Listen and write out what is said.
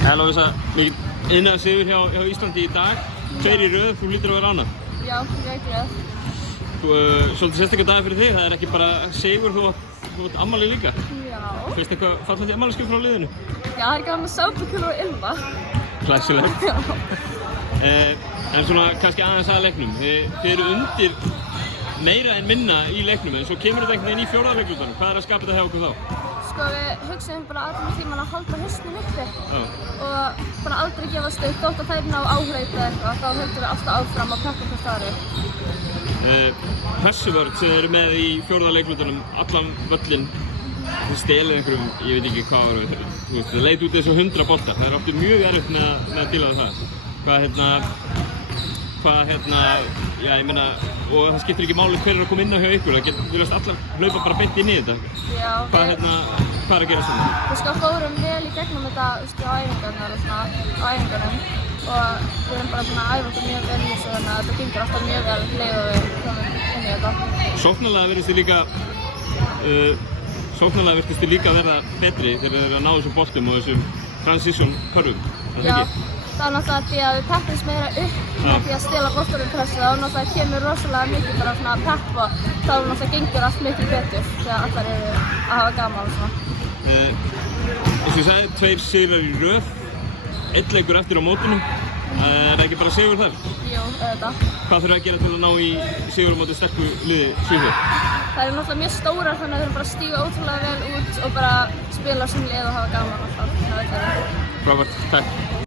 Það er Lovísa, mikið iðnaðarsigur hjá Íslandi í dag. 2 í röð, þú hlýtur að vera ánægð. Já, mjög glöð. Svolítið sérstakar dagur fyrir þig, það er ekki bara sigur, þú átt afmæli líka. Já. Finnst eitthvað fallandi afmælisgjöf frá liðinu? Já, það er gaman sápukúlu og Ylva. Glæsilegt. Já. En svona kannski aðeins að leiknum. Þið eru undir meira en minna í leiknum, en svo kemur þetta einhvern veginn í 4. leiklutanum. Hvað er að skapa þetta hjá okkur þá? Sko, við hugsaðum bara allan tímann að halda hausnum uppi og bara aldrei gefast upp. Þótt að þær ná áhlaup eða eitthvað, þá höldum við alltaf áfram og peppum hvert aðra. Pressuvörn sem þið eru með í 4. leiklutanum, allan völlinn, þið stelið einhverjum, ég veit ekki hvað var við. Það leit út eins og 100 boltar. Það er oftið mjög erfitt með að díla við það. Já, ég meina, og það skiptir ekki máli hver er að koma inn á hjá ykkur, það viljast allar hlaupa bara beint inn í þetta. Já. Hvað er að gera svona? Við sko fórum vel í gegnum þetta, á æfingunum og við erum bara búin að æfa okkur mjög vel í þessu, þannig að þetta gengur alltaf mjög vel leið og við komum inn í þetta. Sóknarlega virðist þið líka að verða betri þegar þið eru að ná þessum boltum og þessum transition körfum, Já. Það er náttúrulega því að við peppumst meira upp með því að stela boltanum pressu og náttúrulega kemur rosalega mikið bara svona pepp og þá náttúrulega gengur allt mikið betur þegar allar eru að hafa gaman og svona. Eins og ég sagði, 2 sigrar í röð, 1 leikur eftir á mótunum. Er það ekki bara sigur þar? Jú, auðvitað. Hvað þurfa að gera til að ná í sigur á móti sterku liði Svíþjóð? Það eru náttúrulega mjög stórar þannig að við þurfum bara að stíga ótrúlega vel út og bara spila sem lið og hafa gaman og það. Frábært, takk.